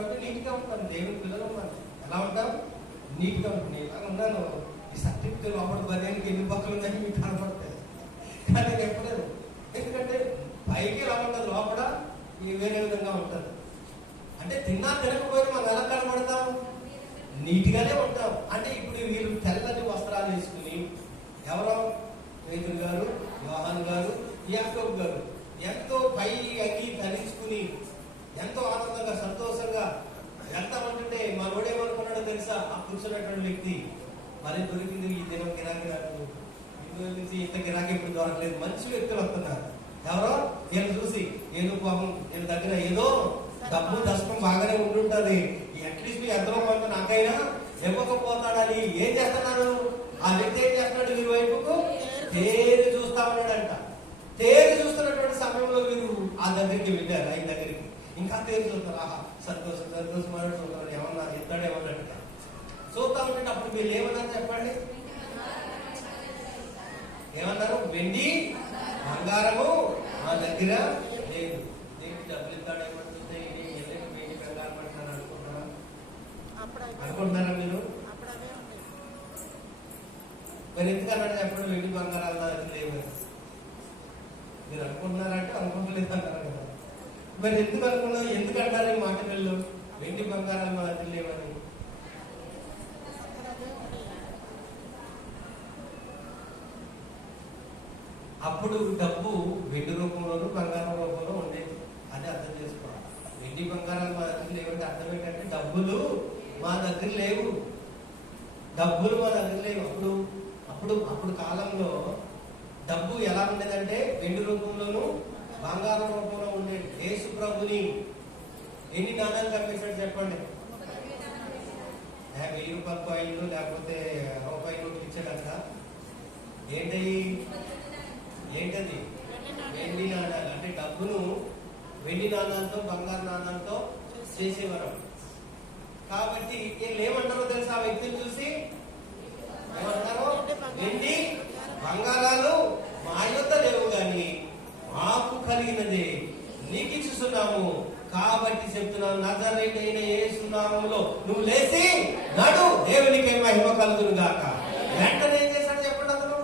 ఉంటావు నీట్గా ఉంటాను దేవుని పిల్లలు ఉన్నాను. ఎలా ఉంటావు నీట్గా ఉంటాను నేను ఎలా ఉన్నాను? ఈ సర్టిఫికెట్ లోపల బర్యానికి ఎన్ని పక్కలు ఉన్నాయని మీకు కనపడతాయి. కానీ నేను ఎందుకంటే పైకి ఎలా ఉంటుంది లోపల ఈ వేరే విధంగా ఉంటుంది అంటే తిన్నా తినకపోయినా మనం ఎలా కనబడతాం? నీట్గానే ఉంటాం. అంటే ఇప్పుడు వీళ్ళు తెల్లని వస్త్రాలు వేసుకుని ఎవరో రైతులు గారు యోహాన్ గారు యాకోబ్ గారు ఎంతో పై అంగి ధరించుకుని ఎంతో ఆనందంగా సంతోషంగా వెళ్తామంటుంటే నోడేమనుకున్నాడో తెలుసా? ఆ కూర్చున్నటువంటి వ్యక్తి మరి దొరికింది ఈ దినం గిరాకీ రాదు నుంచి ఇంత గిరాకీ ఇప్పుడు దొరకలేదు. మంచి వ్యక్తులు వస్తున్నారు. ఎవరో? నేను చూసి ఏదో పాపం నేను దగ్గర ఏదో డబ్బు దశకం బాగానే ఉంటుంటది అట్లీస్ట్ ఎంతలో కొంత నాకైనా ఇవ్వకపోతాడని ఏం చేస్తాడు ఆ వ్యక్తి ఏం చేస్తున్నాడు వీరి వైపుకు తేరి చూస్తా ఉన్నాడంట తేరి చూస్తున్నటువంటి సమయంలో వీరు ఆ దగ్గరికి వెళ్ళారు ఆయన దగ్గరికి ఇంకా తేరి ఆహా సంతోషం సంతోషం అని చూస్తారు. ఏమన్నా ఏమన్నట్టు చూస్తా ఉంటే అప్పుడు మీరు ఏమన్నారు చెప్పండి? ఏమన్నారు? వెండి బంగారము మా దగ్గర లేదు. నీకు డబ్బులు ఇస్తాడేమంటుంటే వెండి బంగారం అంటున్నారు? అనుకుంటారా అనుకుంటున్నారా మీరు? మరి ఎందుకన్నాడు చెప్పండి వెండి బంగారాలు లేవు మీరు అనుకుంటున్నారంటే అనుకుంటలేదు అన్నారు మరి ఎందుకు అనుకున్నారు ఎందుకు అంటారు ఈ మాట వీళ్ళు వెండి బంగారాలు మా దగ్గర లేవని. అప్పుడు డబ్బు వెండి రూపంలోను బంగారం రూపంలో ఉండేది. అది అర్థం చేసుకోవాలి. వెండి బంగారాలు మా దగ్గర లేవంటే అర్థం ఏంటంటే డబ్బులు మా దగ్గర లేవు. డబ్బులు మా దగ్గర లేవు. అప్పుడు అప్పుడు అప్పుడు కాలంలో డబ్బు ఎలా ఉండేదంటే వెండి రూపంలోనూ బంగారం రూపంలో ఉండే యేసు ప్రభుని ఎన్ని నాణాలు కనిపిస్తాడు చెప్పండి? వెయ్యి రూపాయలు కాయిన్లు లేకపోతే రూపాయి నోట్లు ఇచ్చాడంట. ఏంటి ఏంటది? వెండి నాణాలు. అంటే డబ్బును వెండి నాణాలతో బంగారు నాణాలతో చేసేవారు. కాబట్టి వీళ్ళు ఏమంటారో తెలుసు? ఆ వ్యక్తిని చూసి ఏమంటారు వెండి బంగారాలు మా యొక్క లేవు గాని మాకు కలిగినది నీకు ఇచ్చుతున్నాము కాబట్టి చెప్తున్నాను నజరేటైన ఏసునామంలో నువ్వు లేచి నడు దేవునికి మహిమ కలుగును గాక వెంటనే ఏం చేశాడు చెప్పండి అతను?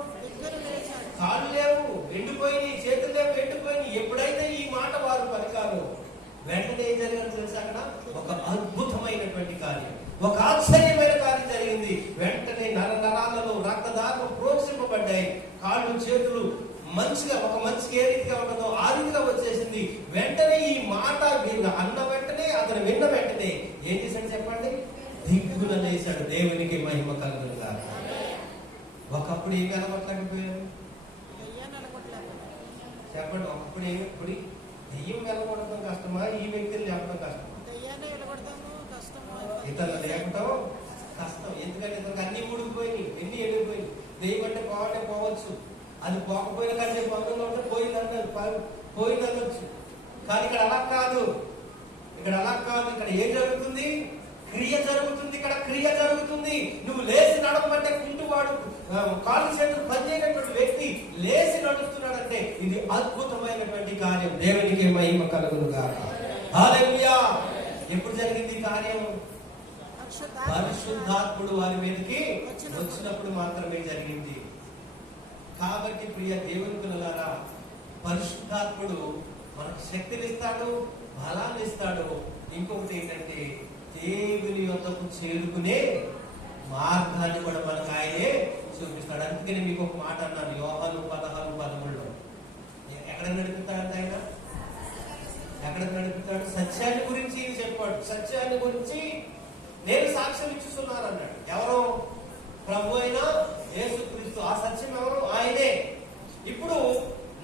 కాళ్ళు లేవు ఎండిపోయినాయి చేతులు లేవు ఎండిపోయినాయి. ఎప్పుడైతే ఈ మాట వారు పలికారు వెంటనే ఏం జరిగింది తెలుసా అక్కడ? ఒక అద్భుతమైనటువంటి కార్యం ఒక ఆశ్చర్యమైన కార్యం జరిగింది. వెంటనే నర నరాలలో రక్తదారులు ప్రోక్షింపబడ్డాయి కాళ్ళు చేతులు మంచిగా ఒక మంచి ఏ రీతిగా ఉంటుందో ఆ రీతిగా వచ్చేసింది వెంటనే ఈ మాట విన్న అన్న వెంటనే అతను విన్న వెంటనే ఏం చేశాడు చెప్పండి చేశాడు. దేవునికి మహిమ కలుగును ఒకప్పుడు ఏం కనబట్టలేకపోయారు చెప్పండి ఒకప్పుడు ఏమి ఇప్పుడు దెయ్యం వెళ్ళగొడటం కష్టమా? ఈ వ్యక్తిని లేపడం కష్టమా? ఇతరులు లేపటం కష్టం. ఎందుకంటే ఇతరులకు అన్ని ముడిపోయినాయి ఎన్ని ఎండిపోయినాయి. దెయ్యం అంటే పోవాలంటే పోవచ్చు. అది పోకపోయినా కానీ పనులు ఉంటే పోయిందన్నారు పోయిందనొచ్చు కానీ ఇక్కడ అలా కాదు. ఇక్కడ అలా కాదు. ఇక్కడ ఏం జరుగుతుంది? క్రియ జరుగుతుంది ఇక్కడ క్రియ జరుగుతుంది. నువ్వు లేచి నడవమంటే కుంటువాడు కాలు చేతులు పనిచేయనటువంటి వ్యక్తి లేచి నడుస్తున్నాడంటే ఇది అద్భుతమైనటువంటి కార్యం. దేవునికి మహిమ కలుగునుగా హల్లెలూయా! ఎప్పుడు జరిగింది కార్యం? పరిశుద్ధాత్ముడు వారి మీదకి వచ్చినప్పుడు మాత్రమే జరిగింది. కాబట్టి ప్రియ దేవుని పిల్లలారా పరిశుద్ధాత్ముడు మనకు శక్తినిస్తాడు బలాన్ని ఇస్తాడు ఇంకొకటి ఏంటంటే దేవుని యొక్కకు చేరుకునే మార్గాన్ని కూడా మనకు ఆయనే చూపిస్తాడు. అందుకని మీకు ఒక మాట అన్నాను యోహాను పదహారు పదమూడులో. ఎక్కడ నడుపుతాడు ఆయన? ఎక్కడ నడుపుతాడు? సత్యాన్ని గురించి చెప్పాడు. సత్యాన్ని గురించి నేను సాక్ష్యం ఇచ్చుతున్నాను అన్నాడు ఎవరో ప్రభు అయినా యేసుక్రీస్తు ఆ సత్యం ఎవరు ఆయనే ఇప్పుడు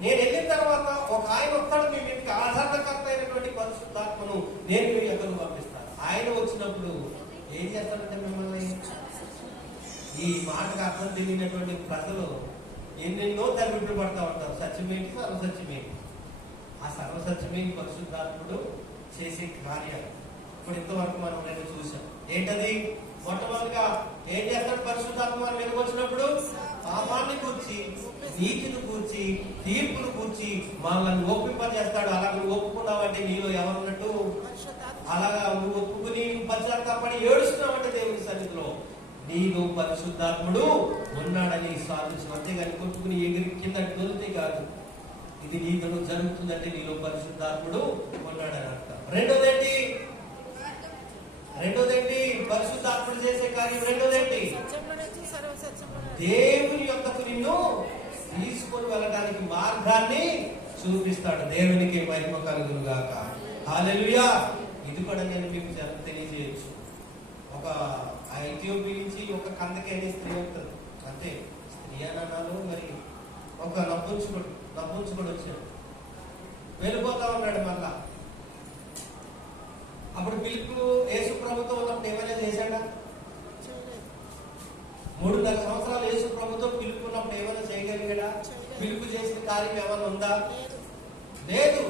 నేను వెళ్ళిన తర్వాత ఒక ఆయన వస్తాడు మీ మీదకి ఆధారకర్త అయినటువంటి పరిశుద్ధాత్మను నేను మీ ఎక్కడికి పంపిస్తాను ఆయన వచ్చినప్పుడు మిమ్మల్ని ఈ మాటకు అర్థం తెలియనటువంటి ప్రజలు ఎన్నెన్నో తరబిట్లు పడతా ఉంటారు. సత్యమేంటి సర్వసత్యమేంటి? ఆ సర్వసత్యమేంటి పరిశుద్ధాత్ముడు చేసే కార్యాలు. ఇప్పుడు ఇంతవరకు మనం నేను చూసాం. ఏంటది? మొట్టమొదటిగా ఏం చేస్తాడు పరిశుద్ధాత్మ మనం వెలుగు వచ్చినప్పుడు? పాపాన్ని కూర్చి నీతిని కూర్చి తీర్పును కూర్చి మనల్ని ఒప్పింపజేస్తాడు. అలా నువ్వు ఒప్పుకున్నావంటే నీలో ఎవరున్నట్టు? అలాగా నువ్వు ఒప్పుకుని నీవు పరిశుద్ధాత్ముడు ఉన్నాడని సాధించు అంతేగాని కొట్టుకుని ఎగిరి కింద తొలితే కాదు. ఇది నీతో జరుగుతుందంటే నీలో పరిశుద్ధాత్ముడు ఉన్నాడని అర్థం. రెండోదేంటి? రెండోదేంటి? పరిశుద్ధాత్ముడు చేసే కార్యం రెండోదేంటి? దేవుని యొక్కకు నిన్ను తీసుకొని వెళ్ళడానికి మార్గాన్ని చూపిస్తాడు. దేవునికి మహిమ కలుగును హాలెలుయా ఇది కూడా నేను మీకు తెలియజేయచ్చు. ఒక ఆ ఇథియోపి నుంచి ఒక కందకేని స్త్రీ ఉంటుంది అంతే. స్త్రీ అని అన్నాను మరి ఒక నవ్వుంచుకుడు నవ్వుంచుకుడు వచ్చాడు. వెళ్ళిపోతా ఉన్నాడు మళ్ళా. అప్పుడు పిలుపు యేసు ప్రభుత్వం ఉన్నప్పుడు ఏమైనా చేశాడా? మూడున్నర సంవత్సరాలు యేసు ప్రభుత్వం పిలుపున్నప్పుడు ఏమైనా చేయగలిగాడా? పిలుపు చేసిన కార్యం ఏమైనా ఉందా? లేదు.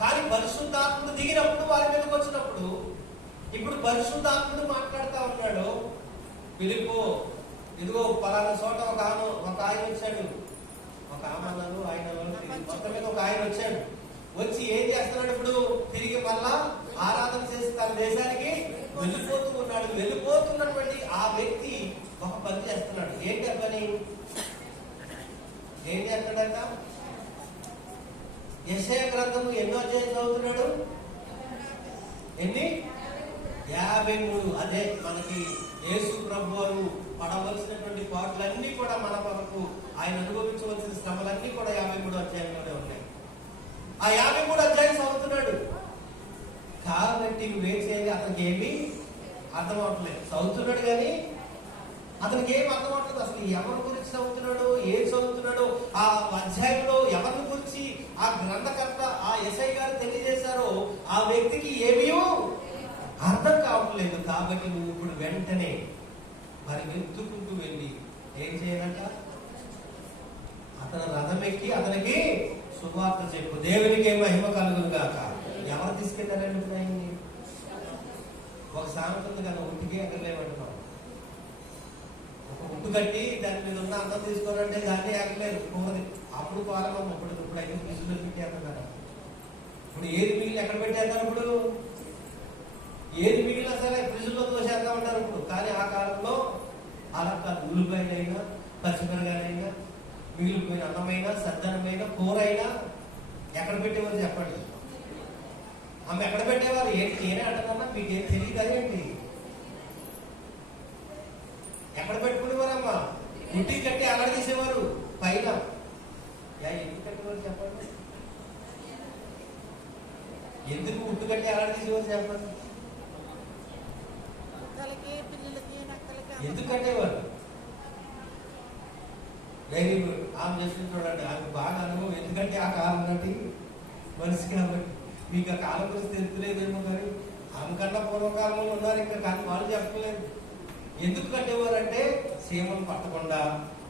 కానీ పరిశుద్ధాత్ముడు దిగినప్పుడు వారి మీదకి వచ్చినప్పుడు ఇప్పుడు పరిశుద్ధాత్ముడు మాట్లాడుతా ఉన్నాడు. పిలుపు ఇదిగో పలానా చోట ఒక ఆమె ఒక ఆయన వచ్చాడు. ఒక ఆమె అన్నారు ఆయన మొత్తం మీద ఒక ఆయన వచ్చాడు. వచ్చి ఏం చేస్తున్నాడు ఇప్పుడు? తిరిగి మళ్ళా ఆరాధన చేసి తన దేశానికి వెళ్ళిపోతూ ఉన్నాడు. వెళ్ళిపోతున్నటువంటి ఆ వ్యక్తి ఒక పని చేస్తున్నాడు. ఏంటి పని? ఏం చేస్తున్నాడంట? యశయ గ్రంథము ఎన్నో అధ్యాయం చదువుతున్నాడు? ఎన్ని? యాభై మూడు అదే మనకి యేసు ప్రభు వారు పడవలసినటువంటి పాటలన్నీ కూడా మన కొరకు ఆయన అనుభవించవలసిన శ్రమలన్నీ కూడా యాభై మూడు అధ్యాయంలోనే ఉన్నాయి. ఆ యాభై మూడు అధ్యాయం చదువుతున్నాడు. కాబట్టి నువ్వేం చేయాలి? అతనికి ఏమి అర్థం అవట్లేదు. చదువుతున్నాడు కానీ అతనికి ఏం అర్థం అవట్లేదు. అసలు ఎవరి గురించి చదువుతున్నాడు? ఏం చదువుతున్నాడు? ఆ అధ్యాయంలో ఎవరిని గురించి ఆ గ్రంథకర్త ఆ ఎస్ఐ గారు తెలియజేశారో ఆ వ్యక్తికి ఏమీ అర్థం కావట్లేదు కాబట్టి నువ్వు ఇప్పుడు వెంటనే మరి వెతుక్కుంటూ వెళ్ళి ఏం చేయాలంట? అతను రథం ఎక్కి అతనికి సువార్త చెప్పు. దేవునికి మహిమ కలుగును కాక ఎవరు తీసుకెళ్ళారండి ఆయన్ని? ఒక సామెత ఉంది కదా ఒంటికి ఎక్కలేమంటున్నాం ఒక ఉట్టు కట్టి దాని మీద ఉన్న అన్నం తీసుకోవాలంటే దాన్ని ఎక్కలేరు పోదు అప్పుడు పాలమ్మ ఇప్పుడు ఇప్పుడు అయితే ఫ్రిడ్జ్లో పెట్టేస్తున్నారు. ఇప్పుడు ఏది మిగిలిన ఎక్కడ పెట్టేస్తారు ఇప్పుడు? ఏది మిగిలినా సరే ఫ్రిడ్జ్లో తోసేస్తా ఉంటారు ఇప్పుడు. కానీ ఆ కాలంలో అలా కాదు ఉల్లిపాయలైనా పచ్చిమిరకాయలైనా మిగిలిపోయిన అన్నమైనా సద్దనమైన కూర అయినా ఎక్కడ పెట్టేవారు చెప్పండి? ఆమె ఎక్కడ పెట్టేవారు? ఏంటి? నేనే అంటున్నా మీకు ఏం తెలియదు ఏంటి? ఎక్కడ పెట్టుకునేవారమ్మా? గుడ్డి కట్టి అక్కడ తీసేవారు పైన. యా ఎందుకు కట్టేవారు చెప్పండి? ఎందుకు ఉట్టు కట్టి అక్కడ తీసేవారు చెప్పండి? ఎందుకు కట్టేవారు డైరీ ఆమె చేస్తుంది చూడండి ఆమె బాగా అనుభవం. ఎందుకంటే ఆ కాలం నాటి మనిషి కాబట్టి. మీకు ఆ కాలం గురించి తెలుపులేదేమో కానీ ఆమె కన్నా పూర్వకాలంలో ఉన్నారు ఇంకా కానీ వాళ్ళు చెప్పలేదు ఎందుకు కట్టేవారంటే సీమను పట్టకుండా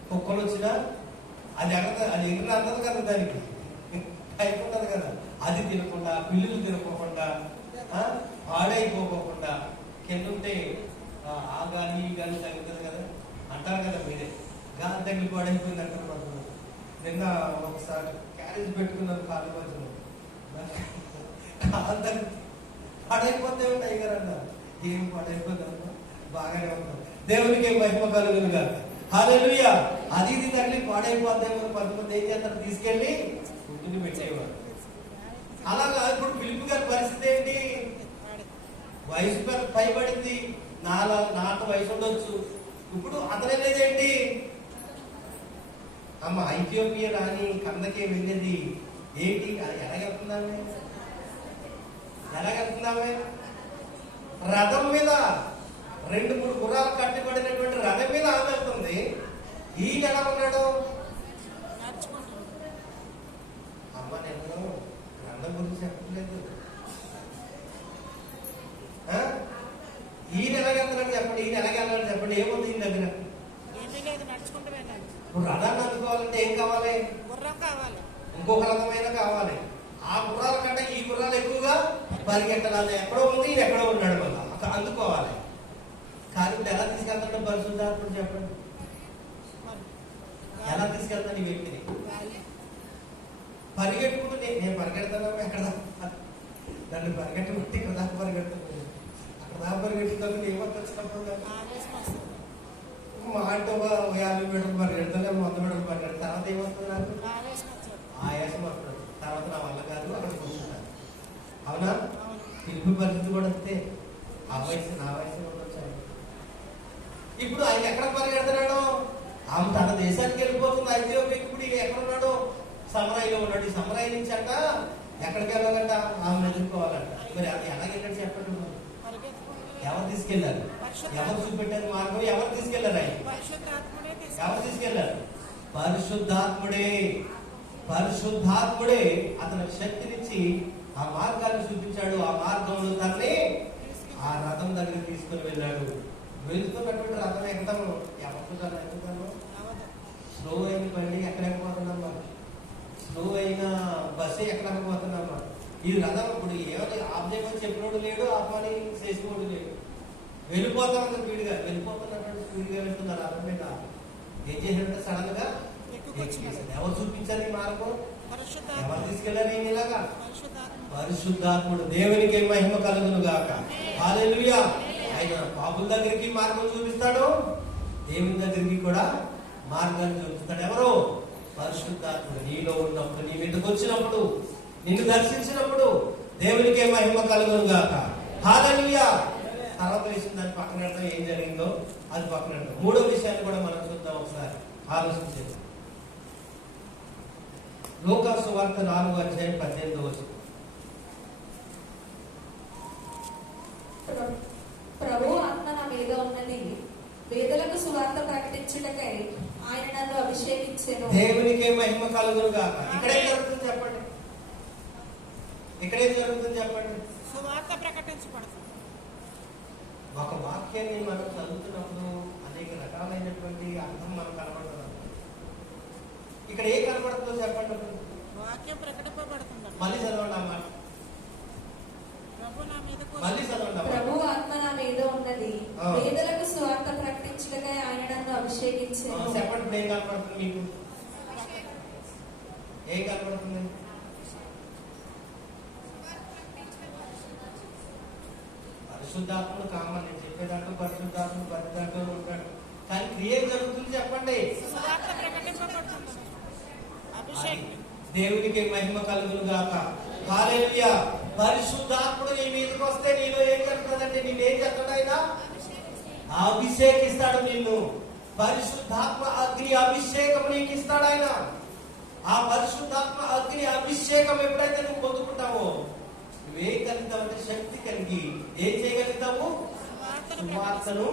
కుక్కలు వచ్చినా అది ఎగర అది ఎగిరి అందదు కదా దానికి. అయిపోతుంది కదా. అది తినకుండా పిల్లులు తినకోకుండా ఆ, పాడైపోకుండా కింద ఉంటే ఆ, ఆ గాలి ఈ గాలి తగ్గుతుంది కదా? అంటారు కదా మీరే. గాలి తగిలి పాడైపోయింది అంటారు కొంతమంది. నిన్న ఒకసారి క్యారేజ్ పెట్టుకున్నాను కాలు మధ్యలో కాలు పడైపోతే ఉంటాయి కదా ఏం పాడైపోతుందమ్మా బాగానే ఉన్నాం. దేవునికి మహిమ కలుగునుగా? హాలెలూయా అది ఇది తగిలి పాడైపోద్దేమో కొంతమంది ఏం చేస్తారు? తీసుకెళ్ళి ఇంటిని పెట్టేవారు. అలాగా ఇప్పుడు పిలుపు గారి పరిస్థితి ఏంటి? వయసు పైబడింది. నాలుగు నాటు వయసు ఉండొచ్చు ఇప్పుడు అతనేది వెళ్ళేదేంటి అమ్మ ఐథియోపియా రాని కందకే వెళ్ళేది. ఏంటి? అది ఎలాగెళ్తుందామే ఎలాగెళ్తుందామే రథం మీద రెండు మూడు గుర్రాలు కట్టుబడినటువంటి రథం మీద ఆమె వెళ్తుంది. ఈయన ఎలా ఉన్నాడు నడుచుకుంటాం అమ్మ నేను గ్రంథం గురించి చెప్పలేదు ఆ? ఈయన ఎలాగెళ్తున్నాడు చెప్పండి ఈయన ఎలాగెళ్ళాడు చెప్పండి ఏముంది ఈయన దగ్గర ఏమీ లేదు నడుచుకుంటూ వెళ్ళాలి ఇప్పుడు రథాన్ని అందుకోవాలంటే ఏం కావాలి గుర్రం కావాలి ఇంకొక రథమైనా కావాలి ఆ గుర్రాల కంటే ఈ గుర్రాలు ఎక్కువగా పరిగెట్టాలి ఎక్కడో ఉంది ఈయన ఎక్కడో ఉన్నాడు మళ్ళా. అక్కడ అందుకోవాలి. కానీ ఎలా తీసుకెళ్తాడు పరిశుద్ధాత్ముడు చెప్పండి. ఎలా తీసుకెళ్తాను ఈ వ్యక్తిని? పరిగెట్టుకుంటూ నేను పరిగెడతాను? ఎక్కడ దాకా? నన్ను పరిగెట్టుకుంటే ఇక్కడ దాకా పరిగెడుతున్నాను అక్కడ అలా పరిగెట్టుకొని ఏమొద్దు వచ్చినప్పుడు నాకు ఆవేశం వస్తుంది మా అంటే ఒక యాభై మీటర్లు పరిగెడతానే వంద మీటర్లు పరిగెడతాను తర్వాత ఏమొస్తుంది నాకు? ఆయాసం వస్తుంది. తర్వాత నా వల్ల కాదు అక్కడ కూర్చుంటాను అవునా? అవును పరిస్థితి కూడా అంతే ఆ వయసు నా వయసు వచ్చాను ఇప్పుడు ఆయన ఎక్కడ పరిగెడుతున్నాడు? ఆమె తన దేశానికి వెళ్ళిపోతుంది ఐథియోపియాకి ఇప్పుడు ఎక్కడ ఉన్నాడు? సమరాయిలో ఉన్నాడు. ఈ సమరాయి నుంచి అంట ఎక్కడికి వెళ్ళాలంట? ఆమె ఎదుర్కోవాలంట. మరి అది ఎలా చెప్పండి ఎవరు తీసుకెళ్ళారు ఎవరు చూపెట్టారు మార్గం? ఎవరు తీసుకెళ్ళారు ఆయన? ఎవరు తీసుకెళ్ళారు పరిశుద్ధాత్ముడే. పరిశుద్ధాత్ముడే. అతనికి శక్తినిచ్చి ఆ మార్గాన్ని చూపించాడు. ఆ మార్గంలో తనని ఆ రథం దగ్గరికి తీసుకుని వెళ్ళాడు. వెళ్తున్నటువంటి రథం ఎక్కడం ఎవరు ఎక్కుతాను స్లో అయిన బండి ఎక్కడెక్కిపోతున్నాం స్లో అయిన బస్సు ఎక్కడెక్కిపోతున్నాం మరి ఈ రథం ఇప్పుడు ఏమని ఆబ్జెక్ట్ చెప్పినోడు లేడు ఆపని చేసినోడు లేడు. వెళ్ళిపోతాం స్పీడ్గా. వెళ్ళిపోతున్నటువంటి స్పీడ్గా వెళ్తున్నారు రథం మీద ఏం చేసినట్టు సడన్గా. ఎవరు చూపించారు ఈ మార్గం? ఎవరు ఈయన ఇలాగా పరిశుద్ధాత్ముడు దేవునికి మహిమ కలుగును గాక. హల్లెలూయా. ఆయన పాపుల దగ్గరికి మార్గం చూపిస్తాడు. దేవుని దగ్గరికి కూడా మార్గాన్ని చూపిస్తాడు. ఎవరు? పరిశుద్ధాత్ముడు. నీలో ఉన్నప్పుడు నీ మీదకి వచ్చినప్పుడు నిన్ను దర్శించినప్పుడు దేవునికే మహిమ కలుగును గాక. హల్లెలూయా. తర్వాత విషయం దాని పక్కన ఏం జరిగిందో అది పక్కన మూడో విషయాన్ని కూడా మనం చూద్దాం ఒకసారి. ఆలోచించేది లోకాసు వార్త నాలుగు అధ్యాయం పద్దెనిమిది వచ్చింది ప్రభు ఆత్మ నా మీద ఉన్నది. వేదలకు సువార్త ప్రకటించుటకై ఆయన నన్ను అభిషేకించెను. దేవునికే మహిమ కలుగును గాక. ఇక్కడే జరుగుతుంది చెప్పండి. ఇక్కడే జరుగుతుంది చెప్పండి. సువార్త ప్రకటించబడుతుంది. ఒక వాక్యాన్ని మనం చదువుతున్నప్పుడు అనేక రకాలైనటువంటి అర్థం మనకు కనబడుతుంది. ఇక్కడ ఏ కనబడుతుందో చెప్పండి. వాక్యం ప్రకటింపబడుతుంది మళ్ళీ చదవండి అన్నమాట ప్రభు నా మీద మళ్ళీ చదవండి అన్నమాట ప్రభు ఆత్మ నా మీద ఉన్నది ఆ. వేదలకు సువార్త ప్రకటించుటకై ఆయన నన్ను చెప్పండి ఇప్పుడు ఏం కనబడుతుంది మీకు. ఏం కనబడుతుంది పరిశుద్ధాత్ముడు కామన్ నేను చెప్పేదాంట్లో పరిశుద్ధాత్ముడు ప్రతి దాంట్లో ఉంటాడు. కానీ క్రియ ఏం జరుగుతుంది చెప్పండి. సువార్త ప్రకటింపబడుతుంది. అభిషేక్. దేవునికి మహిమ కలుగును గాక. హల్లెలూయా. పరిశుద్ధాత్ముడు నీ మీదకి వస్తే నీలో ఏం జరుగుతుందంటే నేను ఆయన అభిషేకిస్తాడు నిన్ను. పరిశుద్ధాత్మ అగ్ని అభిషేకం నీకు ఇస్తాడు ఆయన ఆ పరిశుద్ధాత్మ అగ్ని అభిషేకం ఎప్పుడైతే నువ్వు పొందుకుంటావో నువ్వేం కలుగుతావు అంటే శక్తి కలిగి ఏం చేయగలుగుతావు సువార్తను సువార్తను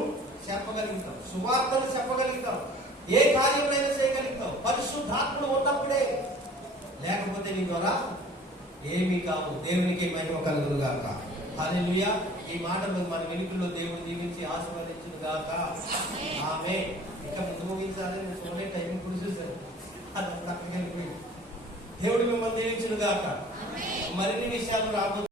చెప్పగలుగుతాం సువార్తను చెప్పగలుగుతాం ఏ కార్యమైనా చేయగలుగుతాం పరిశుద్ధాత్ముడు ఉన్నప్పుడే లేకపోతే నీ ద్వారా ఏమీ కావు దేవునికి మహిమ కలుగును గాక హల్లెలూయా ఈ మాటలు మన వెనుకలో దేవుడు దీవించి ఆశీర్వదించును గాక ఆమె ఇంకా ముందు ముగించాలి నేను చూడలే టైం కూడా అది అక్కడికి వెళ్ళిపోయింది. దేవుడు మిమ్మల్ని దీవించును గాక మరిన్ని విషయాలు రాబోతుంది